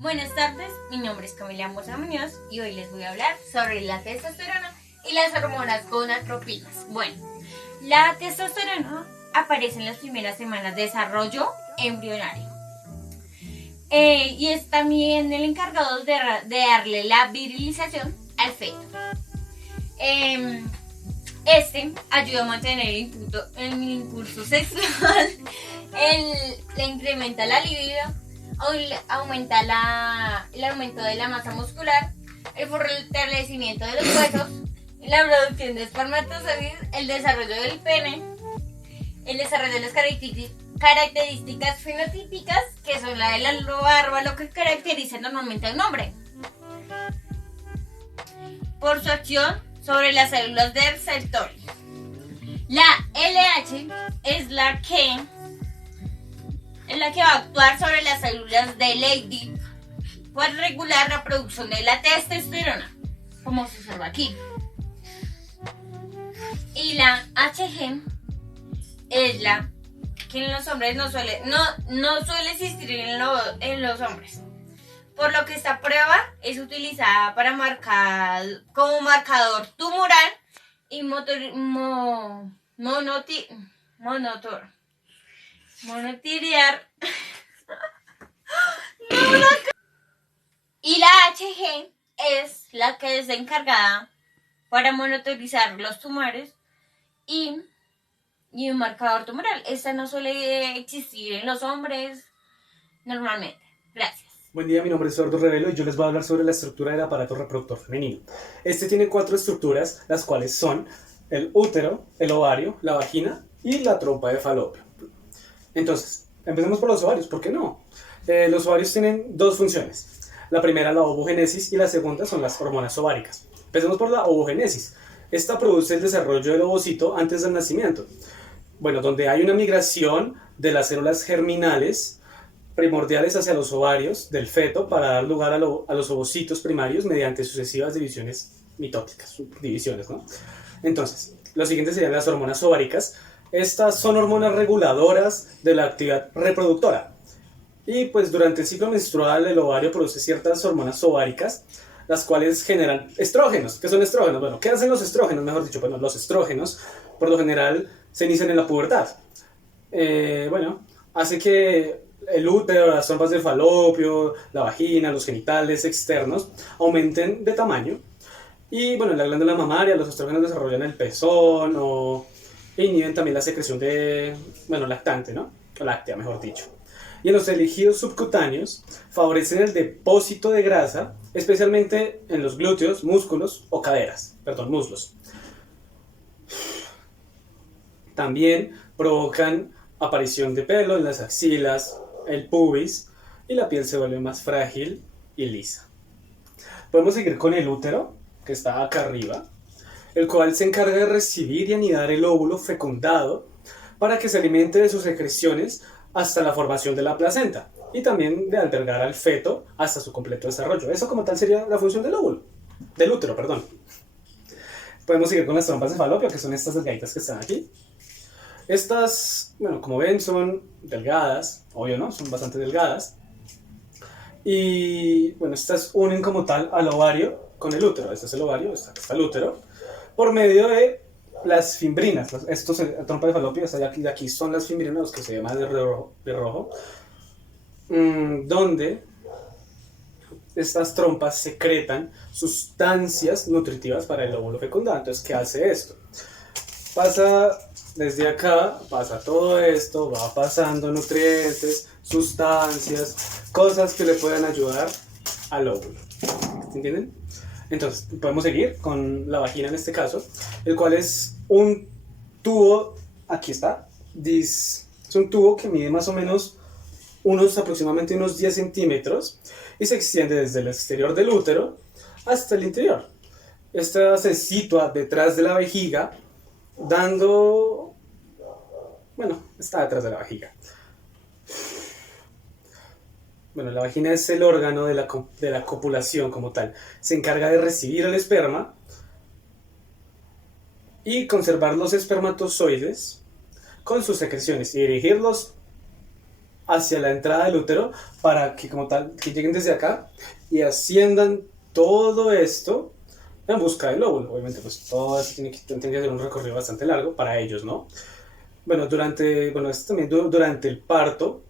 Buenas tardes, mi nombre es Camila Mosa Muñoz y hoy les voy a hablar sobre la testosterona y las hormonas gonadotropinas. Bueno, la testosterona aparece en las primeras semanas de desarrollo embrionario y es también el encargado de darle la virilización al feto. Este ayuda a mantener el impulso sexual, le incrementa la libido, aumenta el aumento de la masa muscular, el fortalecimiento de los huesos, la producción de espermatozoides, el desarrollo del pene, el desarrollo de las características fenotípicas, que son la de la barba, lo que caracteriza normalmente a un hombre. Por su acción sobre las células del receptor. La LH es la que va a actuar sobre las células de Leydig para regular la producción de la testosterona, como se observa aquí. Y la HG es la que en los hombres no suele existir en los hombres, por lo que esta prueba es utilizada para como marcador tumoral y monitorear. Y la HG es la que es encargada para monitorizar los tumores y un marcador tumoral. Esta no suele existir en los hombres normalmente. Gracias. Buen día, mi nombre es Eduardo Revelo y yo les voy a hablar sobre la estructura del aparato reproductor femenino. Este tiene 4 estructuras, las cuales son el útero, el ovario, la vagina y la trompa de falopio. Entonces, empecemos por los ovarios, ¿por qué no? Los ovarios tienen 2 funciones. La primera, la ovogénesis, y la segunda son las hormonas ováricas. Empecemos por la ovogénesis. Esta produce el desarrollo del ovocito antes del nacimiento. Bueno, donde hay una migración de las células germinales primordiales hacia los ovarios del feto para dar lugar a los ovocitos primarios mediante sucesivas divisiones mitóticas, subdivisiones, ¿no? Entonces, lo siguiente serían las hormonas ováricas. Estas son hormonas reguladoras de la actividad reproductora. Y pues durante el ciclo menstrual el ovario produce ciertas hormonas ováricas, las cuales generan estrógenos. ¿Qué son estrógenos? Bueno, ¿qué hacen los estrógenos? Mejor dicho, bueno, los estrógenos por lo general se inician en la pubertad. Hace que el útero, las trompas de falopio, la vagina, los genitales externos aumenten de tamaño. Y bueno, en la glándula mamaria los estrógenos desarrollan el pezón e inhiben también la secreción de, lactante, ¿no? O láctea, mejor dicho. Y en los tejidos subcutáneos favorecen el depósito de grasa, especialmente en los glúteos, muslos. También provocan aparición de pelo en las axilas, el pubis, y la piel se vuelve más frágil y lisa. Podemos seguir con el útero, que está acá arriba, el cual se encarga de recibir y anidar el óvulo fecundado para que se alimente de sus secreciones hasta la formación de la placenta y también de albergar al feto hasta su completo desarrollo. Eso como tal sería la función del útero. Podemos seguir con las trompas de falopio, que son estas delgaditas que están aquí. Estas, como ven, son delgadas, obvio, ¿no? Son bastante delgadas. Y, estas unen como tal al ovario con el útero. Este es el ovario, este está el útero, por medio de las fimbrinas. La trompa de falopio, aquí son las fimbrinas, los que se llaman de rojo, donde estas trompas secretan sustancias nutritivas para el óvulo fecundado. Entonces, ¿qué hace esto? Pasa desde acá, pasa todo esto, va pasando nutrientes, sustancias, cosas que le puedan ayudar al óvulo. ¿Entienden? Entonces, podemos seguir con la vagina en este caso, el cual es un tubo, aquí está, es un tubo que mide más o menos aproximadamente unos 10 centímetros y se extiende desde el exterior del útero hasta el interior. Esta se sitúa detrás de la vejiga, está detrás de la vejiga. La vagina es el órgano de la copulación como tal. Se encarga de recibir el esperma y conservar los espermatozoides con sus secreciones y dirigirlos hacia la entrada del útero para que como tal, que lleguen desde acá y asciendan todo esto en busca del óvulo. Obviamente, pues todo eso tiene que ser un recorrido bastante largo para ellos, ¿no? Bueno, esto también durante el parto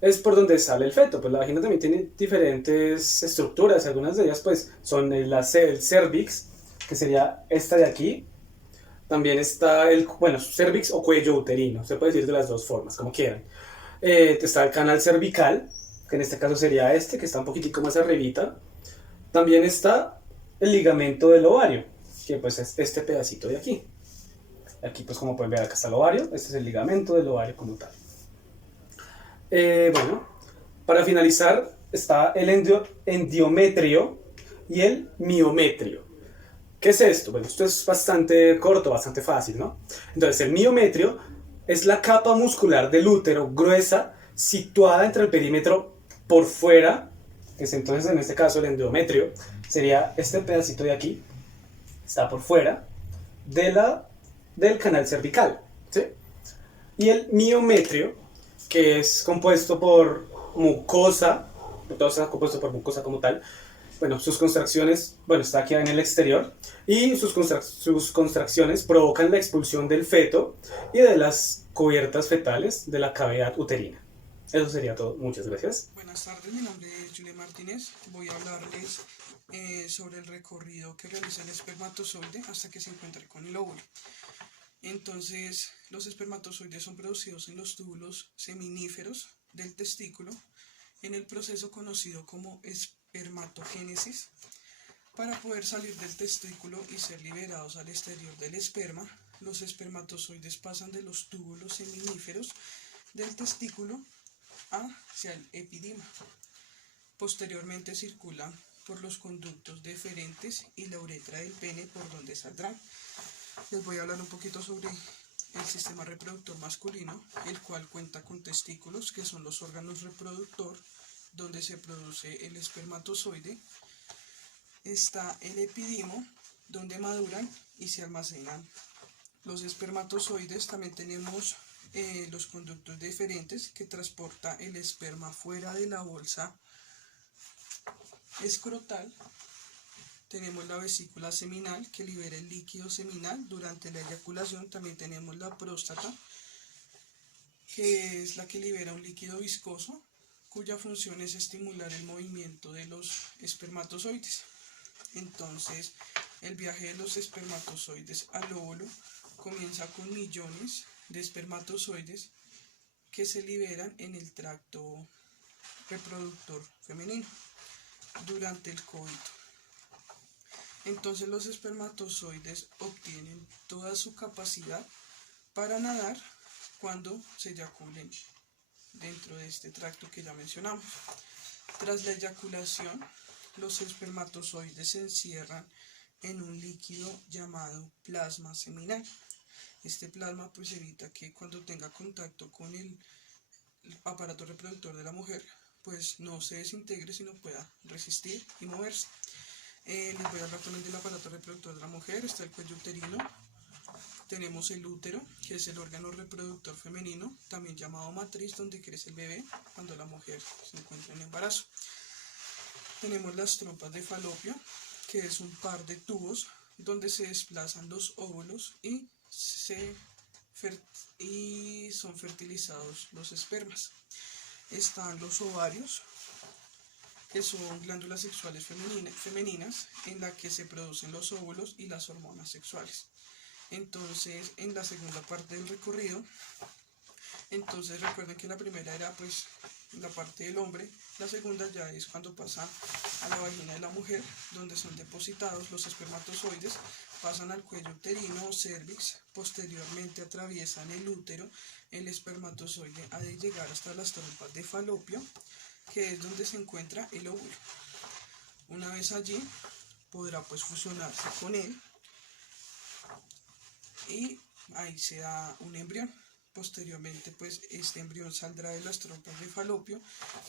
es por donde sale el feto. Pues la vagina también tiene diferentes estructuras. Algunas de ellas, pues, son el cervix, que sería esta de aquí. También está cervix o cuello uterino. Se puede decir de las dos formas, como quieran. Está el canal cervical, que en este caso sería este, que está un poquitico más arribita. También está el ligamento del ovario, que pues es este pedacito de aquí. Aquí, pues como pueden ver, acá está el ovario. Este es el ligamento del ovario como tal. Bueno, para finalizar está el endiometrio y el miometrio. ¿Qué es esto? Bueno, esto es bastante corto, bastante fácil, ¿no? Entonces, el miometrio es la capa muscular del útero gruesa situada entre el perímetro por fuera, que es entonces en este caso el endometrio, sería este pedacito de aquí, está por fuera del canal cervical, ¿sí? Y el miometrio, que es compuesto por mucosa, todo está compuesto por mucosa como tal. Bueno, sus contracciones, está aquí en el exterior, y sus contracciones provocan la expulsión del feto y de las cubiertas fetales de la cavidad uterina. Eso sería todo. Muchas gracias. Buenas tardes, mi nombre es Julia Martínez. Voy a hablarles sobre el recorrido que realiza el espermatozoide hasta que se encuentre con el óvulo. Entonces, los espermatozoides son producidos en los túbulos seminíferos del testículo en el proceso conocido como espermatogénesis. Para poder salir del testículo y ser liberados al exterior del esperma, los espermatozoides pasan de los túbulos seminíferos del testículo hacia el epidima. Posteriormente circulan por los conductos deferentes y la uretra del pene, por donde saldrán. Les voy a hablar un poquito sobre el sistema reproductor masculino, el cual cuenta con testículos, que son los órganos reproductor donde se produce el espermatozoide. Está el epidimo, donde maduran y se almacenan los espermatozoides. También tenemos los conductos deferentes, que transporta el esperma fuera de la bolsa escrotal. Tenemos la vesícula seminal, que libera el líquido seminal durante la eyaculación. También tenemos la próstata, que es la que libera un líquido viscoso, cuya función es estimular el movimiento de los espermatozoides. Entonces, el viaje de los espermatozoides al óvulo comienza con millones de espermatozoides que se liberan en el tracto reproductor femenino durante el coito. Entonces, los espermatozoides obtienen toda su capacidad para nadar cuando se eyaculen dentro de este tracto que ya mencionamos. Tras la eyaculación, los espermatozoides se encierran en un líquido llamado plasma seminal. Este plasma pues evita que cuando tenga contacto con el aparato reproductor de la mujer, pues no se desintegre, sino pueda resistir y moverse. Les voy a hablar también del aparato reproductor de la mujer. Está el cuello uterino. Tenemos el útero, que es el órgano reproductor femenino, también llamado matriz, donde crece el bebé cuando la mujer se encuentra en embarazo. Tenemos las trompas de falopio, que es un par de tubos donde se desplazan los óvulos y son fertilizados los espermas. Están los ovarios, que son glándulas sexuales femeninas en las que se producen los óvulos y las hormonas sexuales. Entonces, en la segunda parte del recorrido, entonces recuerden que la primera era pues la parte del hombre, la segunda ya es cuando pasa a la vagina de la mujer, donde son depositados los espermatozoides, pasan al cuello uterino o cervix, posteriormente atraviesan el útero. El espermatozoide ha de llegar hasta las trompas de falopio, que es donde se encuentra el óvulo. Una vez allí, podrá pues fusionarse con él y ahí se da un embrión. Posteriormente, pues este embrión saldrá de las trompas de falopio,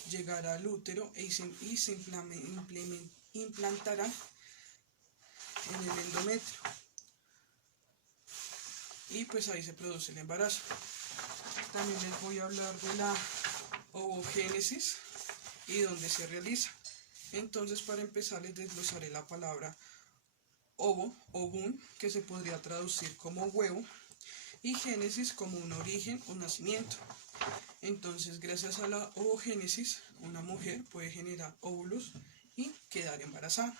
llegará al útero y se implantará en el endometrio. Y pues ahí se produce el embarazo. También les voy a hablar de la ovogénesis y dónde se realiza. Entonces, para empezar, les desglosaré la palabra ovo, ovum, que se podría traducir como huevo, y génesis como un origen o nacimiento. Entonces, gracias a la ovogénesis, una mujer puede generar óvulos y quedar embarazada.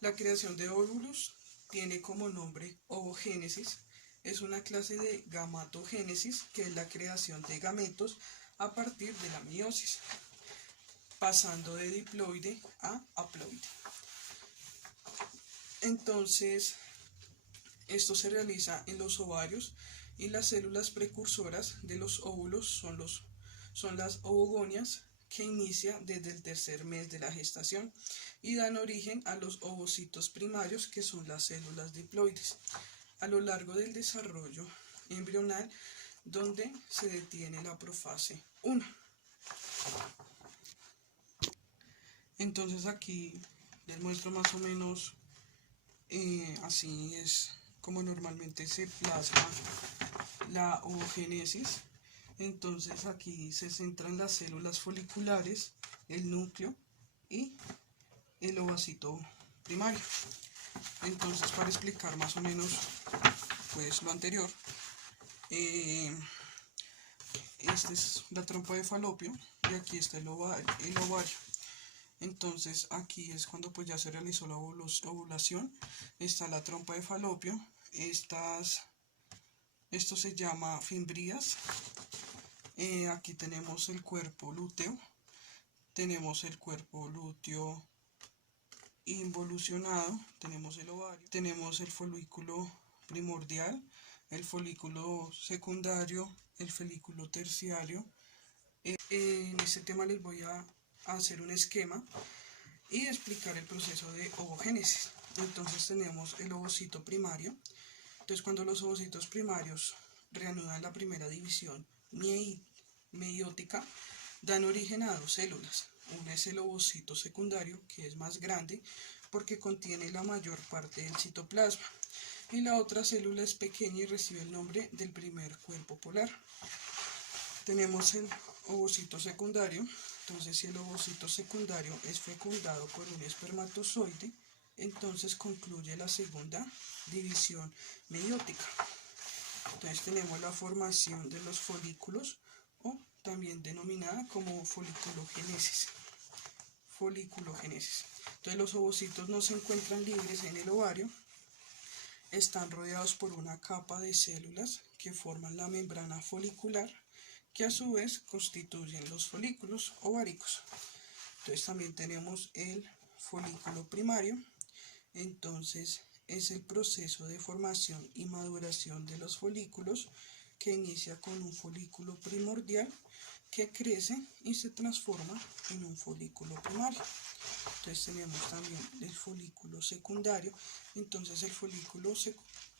La creación de óvulos tiene como nombre ovogénesis. Es una clase de gametogénesis, que es la creación de gametos a partir de la meiosis, pasando de diploide a haploide. Entonces, esto se realiza en los ovarios y las células precursoras de los óvulos son las ovogonias, que inicia desde el tercer mes de la gestación y dan origen a los ovocitos primarios, que son las células diploides, a lo largo del desarrollo embrional, donde se detiene la profase 1. Entonces aquí les muestro más o menos, así es como normalmente se plasma la ovogénesis. Entonces aquí se centran las células foliculares, el núcleo y el ovocito primario. Entonces, para explicar más o menos pues lo anterior, esta es la trompa de falopio y aquí está el ovario. Entonces aquí es cuando pues ya se realizó la ovulación. Está la trompa de falopio. Esto se llama fimbrias. Aquí tenemos el cuerpo lúteo. Tenemos el cuerpo lúteo involucionado. Tenemos el ovario. Tenemos el folículo primordial, el folículo secundario, el folículo terciario. En este tema les voy a hacer un esquema y explicar el proceso de ovogénesis. Entonces tenemos el ovocito primario. Entonces, cuando los ovocitos primarios reanudan la primera división meiótica, dan origen a dos células. Una es el ovocito secundario, que es más grande porque contiene la mayor parte del citoplasma, y la otra célula es pequeña y recibe el nombre del primer cuerpo polar. Tenemos el ovocito secundario. Entonces, si el ovocito secundario es fecundado por un espermatozoide, entonces concluye la segunda división meiótica. Entonces tenemos la formación de los folículos, o también denominada como foliculogénesis. Entonces los ovocitos no se encuentran libres en el ovario, están rodeados por una capa de células que forman la membrana folicular, que a su vez constituyen los folículos ováricos. Entonces también tenemos el folículo primario. Entonces es el proceso de formación y maduración de los folículos, que inicia con un folículo primordial que crece y se transforma en un folículo primario. Entonces tenemos también el folículo secundario. Entonces el folículo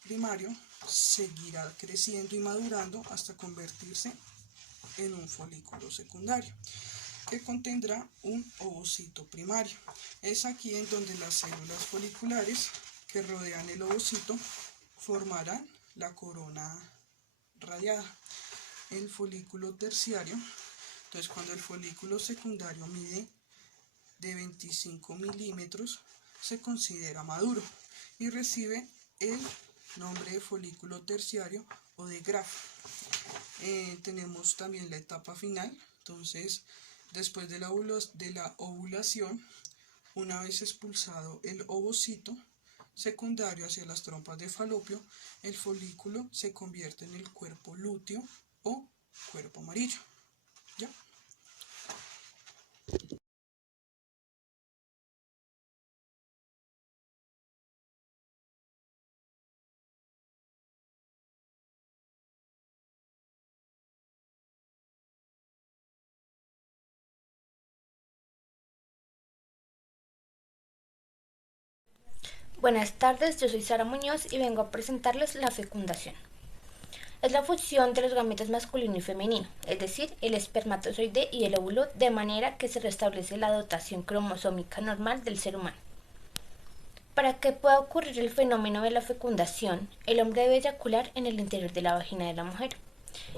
primario seguirá creciendo y madurando hasta convertirse en un folículo secundario, que contendrá un ovocito primario. Es aquí en donde las células foliculares que rodean el ovocito formarán la corona radiada. El folículo terciario, entonces cuando el folículo secundario mide de 25 milímetros, se considera maduro y recibe el nombre de folículo terciario o de grafo. Tenemos también la etapa final. Entonces, después de la ovulación, una vez expulsado el ovocito secundario hacia las trompas de falopio, el folículo se convierte en el cuerpo lúteo o cuerpo amarillo. ¿Ya? Buenas tardes, yo soy Sara Muñoz y vengo a presentarles la fecundación. Es la fusión de los gametos masculino y femenino, es decir, el espermatozoide y el óvulo, de manera que se restablece la dotación cromosómica normal del ser humano. Para que pueda ocurrir el fenómeno de la fecundación, el hombre debe eyacular en el interior de la vagina de la mujer.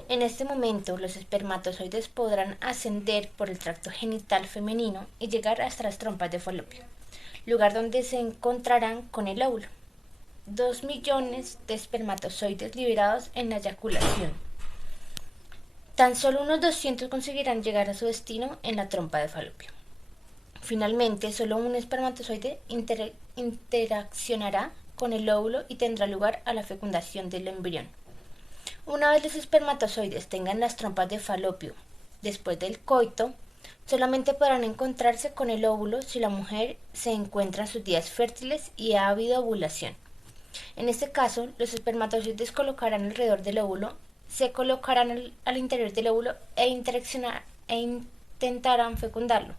En este momento, los espermatozoides podrán ascender por el tracto genital femenino y llegar hasta las trompas de falopio, lugar donde se encontrarán con el óvulo. 2 millones de espermatozoides liberados en la eyaculación. Tan solo unos 200 conseguirán llegar a su destino en la trompa de falopio. Finalmente, solo un espermatozoide interaccionará con el óvulo y tendrá lugar a la fecundación del embrión. Una vez los espermatozoides tengan las trompas de falopio después del coito, solamente podrán encontrarse con el óvulo si la mujer se encuentra en sus días fértiles y ha habido ovulación. En este caso, los espermatozoides colocarán alrededor del óvulo, se colocarán al interior del óvulo e intentarán fecundarlo.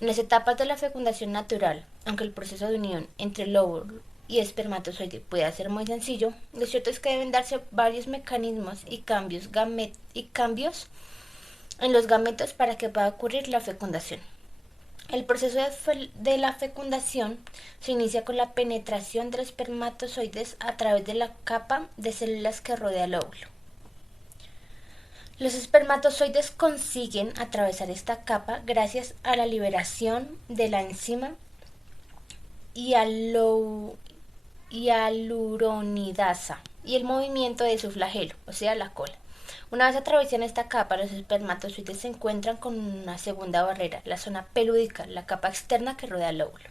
En las etapas de la fecundación natural, aunque el proceso de unión entre el óvulo y espermatozoide puede ser muy sencillo, lo cierto es que deben darse varios mecanismos y cambios en los gametos para que pueda ocurrir la fecundación. El proceso de la fecundación se inicia con la penetración de los espermatozoides a través de la capa de células que rodea el óvulo. Los espermatozoides consiguen atravesar esta capa gracias a la liberación de la enzima hialuronidasa y el movimiento de su flagelo, o sea, la cola. Una vez atraviesan esta capa, los espermatozoides se encuentran con una segunda barrera, la zona pelúdica, la capa externa que rodea el óvulo.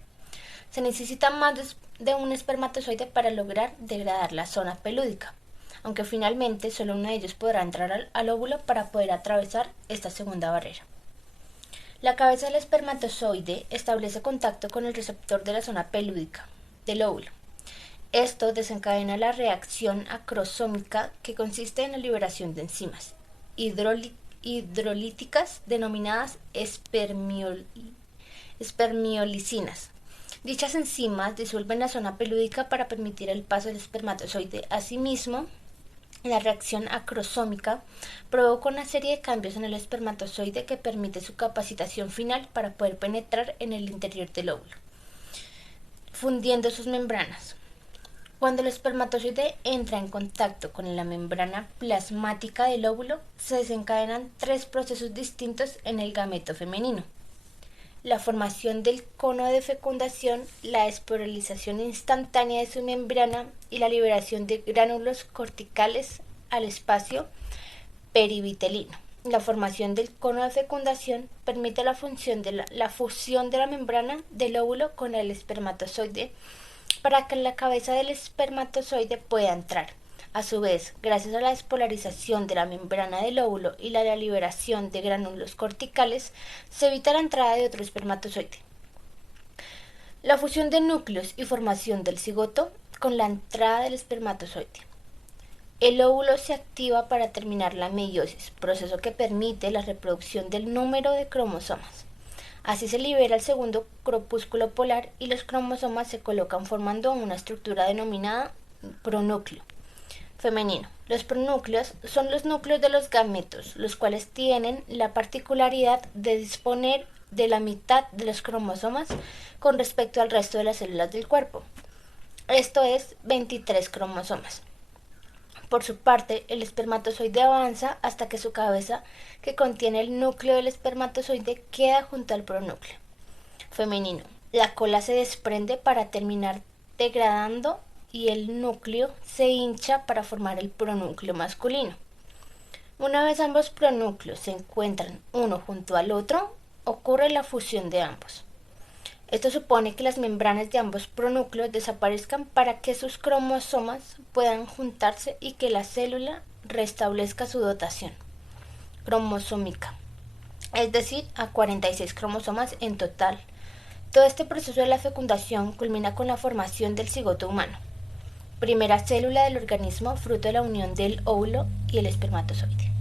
Se necesita más de un espermatozoide para lograr degradar la zona pelúdica, aunque finalmente solo uno de ellos podrá entrar al óvulo para poder atravesar esta segunda barrera. La cabeza del espermatozoide establece contacto con el receptor de la zona pelúdica del óvulo. Esto desencadena la reacción acrosómica que consiste en la liberación de enzimas hidrolíticas denominadas espermiolicinas. Dichas enzimas disuelven la zona pelúdica para permitir el paso del espermatozoide. Asimismo, la reacción acrosómica provoca una serie de cambios en el espermatozoide que permite su capacitación final para poder penetrar en el interior del óvulo, fundiendo sus membranas. Cuando el espermatozoide entra en contacto con la membrana plasmática del óvulo, se desencadenan 3 procesos distintos en el gameto femenino: la formación del cono de fecundación, la esporulización instantánea de su membrana y la liberación de gránulos corticales al espacio perivitelino. La formación del cono de fecundación permite la fusión de la membrana del óvulo con el espermatozoide para que la cabeza del espermatozoide pueda entrar. A su vez, gracias a la despolarización de la membrana del óvulo y la liberación de gránulos corticales, se evita la entrada de otro espermatozoide. La fusión de núcleos y formación del cigoto con la entrada del espermatozoide. El óvulo se activa para terminar la meiosis, proceso que permite la reproducción del número de cromosomas. Así se libera el segundo corpúsculo polar y los cromosomas se colocan formando una estructura denominada pronúcleo femenino. Los pronúcleos son los núcleos de los gametos, los cuales tienen la particularidad de disponer de la mitad de los cromosomas con respecto al resto de las células del cuerpo. Esto es 23 cromosomas. Por su parte, el espermatozoide avanza hasta que su cabeza, que contiene el núcleo del espermatozoide, queda junto al pronúcleo femenino. La cola se desprende para terminar degradando y el núcleo se hincha para formar el pronúcleo masculino. Una vez ambos pronúcleos se encuentran uno junto al otro, ocurre la fusión de ambos. Esto supone que las membranas de ambos pronúcleos desaparezcan para que sus cromosomas puedan juntarse y que la célula restablezca su dotación cromosómica, es decir, a 46 cromosomas en total. Todo este proceso de la fecundación culmina con la formación del cigoto humano, primera célula del organismo fruto de la unión del óvulo y el espermatozoide.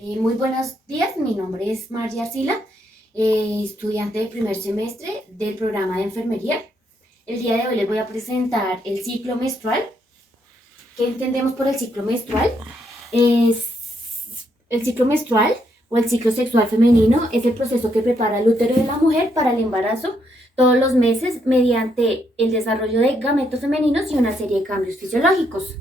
Muy buenos días, mi nombre es María Arcila, estudiante de primer semestre del programa de enfermería. El día de hoy les voy a presentar el ciclo menstrual. ¿Qué entendemos por el ciclo menstrual? El ciclo menstrual o el ciclo sexual femenino es el proceso que prepara el útero de la mujer para el embarazo todos los meses mediante el desarrollo de gametos femeninos y una serie de cambios fisiológicos.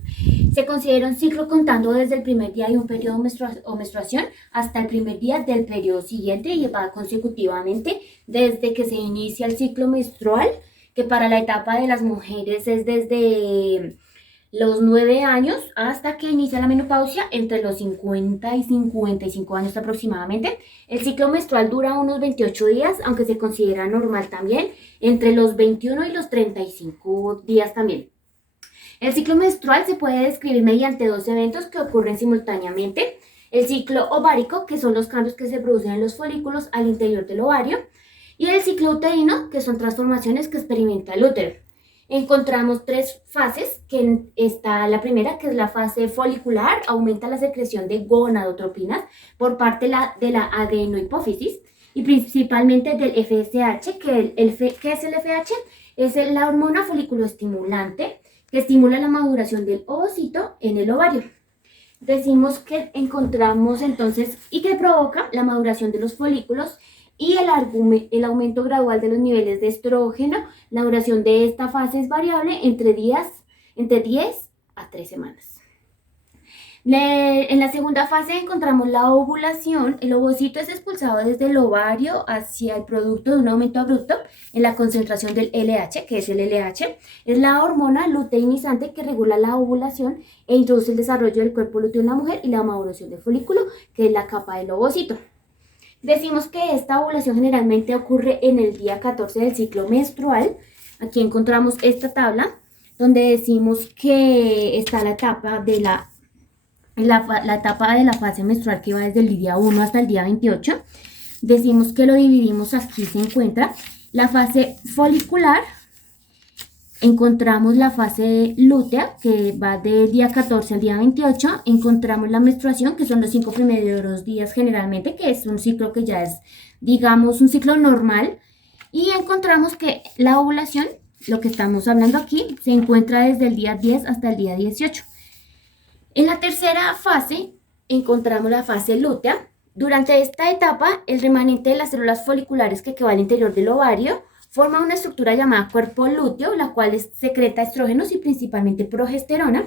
Se considera un ciclo contando desde el primer día de un periodo o menstruación hasta el primer día del periodo siguiente y va consecutivamente desde que se inicia el ciclo menstrual, que para la etapa de las mujeres es desde los 9 años hasta que inicia la menopausia entre los 50 y 55 años aproximadamente. El ciclo menstrual dura unos 28 días, aunque se considera normal también entre los 21 y los 35 días también. El ciclo menstrual se puede describir mediante dos eventos que ocurren simultáneamente. El ciclo ovárico, que son los cambios que se producen en los folículos al interior del ovario, y el ciclo uterino, que son transformaciones que experimenta el útero. Encontramos tres fases, que está la primera, que es la fase folicular, aumenta la secreción de gonadotropinas por parte de la adenohipófisis y principalmente del FSH, ¿qué es el FSH? Es la hormona foliculoestimulante que estimula la maduración del ovocito en el ovario. Decimos que encontramos entonces y que provoca la maduración de los folículos y el aumento gradual de los niveles de estrógeno. La duración de esta fase es variable entre 10 a 3 semanas. En la segunda fase encontramos la ovulación. El ovocito es expulsado desde el ovario hacia el producto de un aumento abrupto en la concentración del LH, que es el LH. Es la hormona luteinizante que regula la ovulación e introduce el desarrollo del cuerpo lúteo en la mujer y la maduración del folículo, que es la capa del ovocito. Decimos que esta ovulación generalmente ocurre en el día 14 del ciclo menstrual. Aquí encontramos esta tabla donde decimos que está la etapa de la etapa de la fase menstrual, que va desde el día 1 hasta el día 28. Decimos que lo dividimos, aquí se encuentra la fase folicular, encontramos la fase lútea, que va del día 14 al día 28, encontramos la menstruación, que son los 5 primeros días generalmente, que es un ciclo que ya es, digamos, un ciclo normal, y encontramos que la ovulación, lo que estamos hablando aquí, se encuentra desde el día 10 hasta el día 18. En la tercera fase encontramos la fase lútea. Durante esta etapa, el remanente de las células foliculares que va al interior del ovario forma una estructura llamada cuerpo lúteo, la cual secreta estrógenos y principalmente progesterona,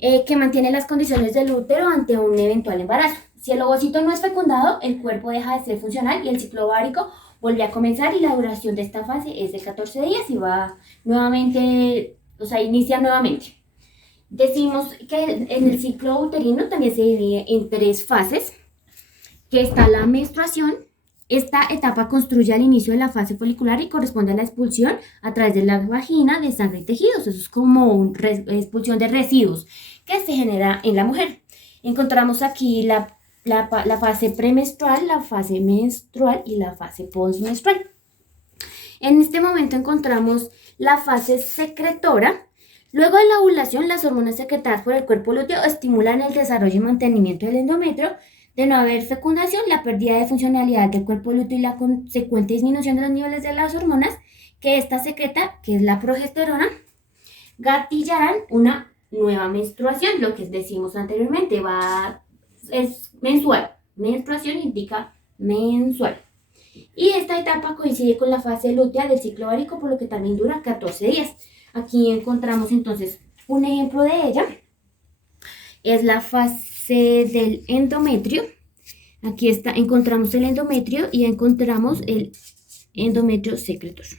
que mantiene las condiciones del útero ante un eventual embarazo. Si el ovocito no es fecundado, el cuerpo deja de ser funcional y el ciclo ovárico vuelve a comenzar, y la duración de esta fase es de 14 días y va nuevamente, inicia nuevamente. Decimos que en el ciclo uterino también se divide en tres fases, que está la menstruación. Esta etapa construye al inicio de la fase folicular y corresponde a la expulsión a través de la vagina de sangre y tejidos. Eso es como una expulsión de residuos que se genera en la mujer. Encontramos aquí la fase premenstrual, la fase menstrual y la fase postmenstrual. En este momento encontramos la fase secretora. Luego de la ovulación, las hormonas secretadas por el cuerpo lúteo estimulan el desarrollo y mantenimiento del endometrio. De no haber fecundación, la pérdida de funcionalidad del cuerpo lúteo y la consecuente disminución de los niveles de las hormonas que ésta secreta, que es la progesterona, gatillarán una nueva menstruación. Lo que decimos anteriormente, es mensual. Menstruación indica mensual. Y esta etapa coincide con la fase lútea del ciclo ovárico, por lo que también dura 14 días. Aquí encontramos entonces un ejemplo de ella. Es la fase del endometrio. Aquí encontramos el endometrio y encontramos el endometrio secretoso.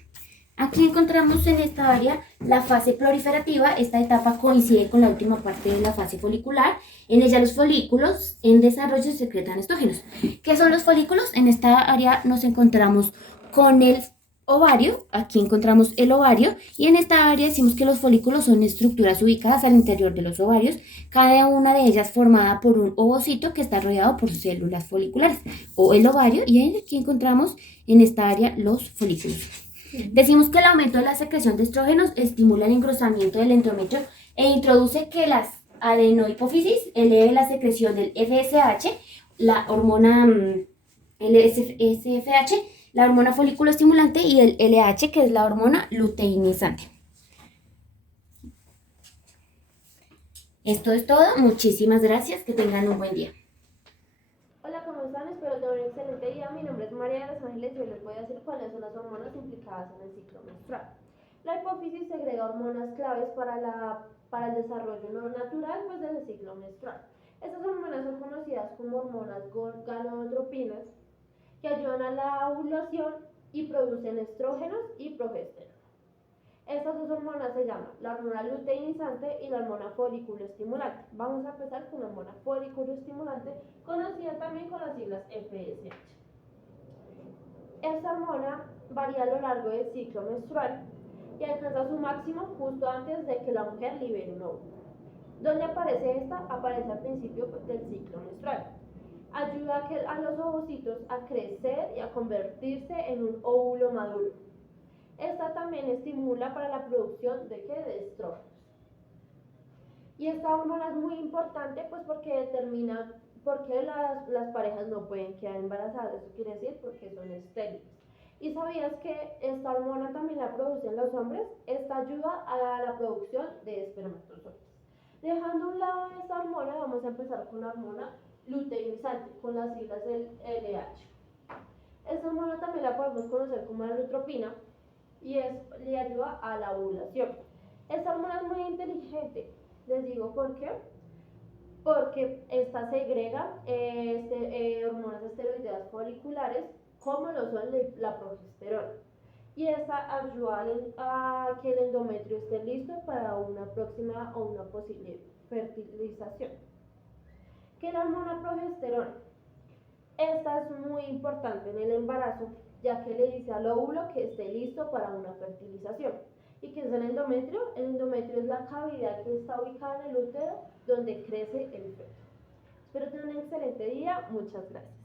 Aquí encontramos en esta área la fase proliferativa. Esta etapa coincide con la última parte de la fase folicular. En ella los folículos en desarrollo secretan estrógenos. ¿Qué son los folículos? En esta área nos encontramos con el ovario. Aquí encontramos el ovario, y en esta área decimos que los folículos son estructuras ubicadas al interior de los ovarios, cada una de ellas formada por un ovocito que está rodeado por células foliculares, o el ovario, y aquí encontramos en esta área los folículos. Decimos que el aumento de la secreción de estrógenos estimula el engrosamiento del endometrio e introduce que las adenohipófisis eleve la secreción del FSH, la hormona SFH, la hormona folículo estimulante, y el LH, que es la hormona luteinizante. Esto es todo. Muchísimas gracias. Que tengan un buen día. Hola, María de los Ángeles, yo les voy a decir cuáles son las hormonas implicadas en el ciclo menstrual. La hipófisis segrega hormonas claves para el desarrollo no natural pues, del ciclo menstrual. Estas hormonas son conocidas como hormonas gonadotropinas, que ayudan a la ovulación y producen estrógenos y progesterona. Estas dos hormonas se llaman la hormona luteinizante y la hormona folículo estimulante. Vamos a empezar con la hormona folículo estimulante, conocida también con las siglas FSH. Esta hormona varía a lo largo del ciclo menstrual y alcanza su máximo justo antes de que la mujer libere un óvulo. ¿Dónde aparece esta? Aparece al principio del ciclo menstrual. Ayuda a los ovocitos a crecer y a convertirse en un óvulo maduro. Esta también estimula para la producción de estrógenos. Y esta hormona es muy importante pues porque determina por qué las parejas no pueden quedar embarazadas. Eso quiere decir porque son estériles. ¿Y sabías que esta hormona también la producen los hombres? Esta ayuda a la producción de espermatozoides. Dejando a un lado esta hormona, vamos a empezar con la hormona luteinizante, con las siglas del LH. Esta hormona también la podemos conocer como la lutropina y le ayuda a la ovulación. Esta hormona es muy inteligente. Les digo por qué. Porque esta segrega hormonas esteroideas foliculares como lo son la progesterona. Y esta ayuda a que el endometrio esté listo para una próxima o una posible fertilización. ¿Qué es la hormona progesterona? Esta es muy importante en el embarazo, ya que le dice al óvulo que esté listo para una fertilización. ¿Y qué es el endometrio? El endometrio es la cavidad que está ubicada en el útero donde crece el feto. Espero tener un excelente día. Muchas gracias.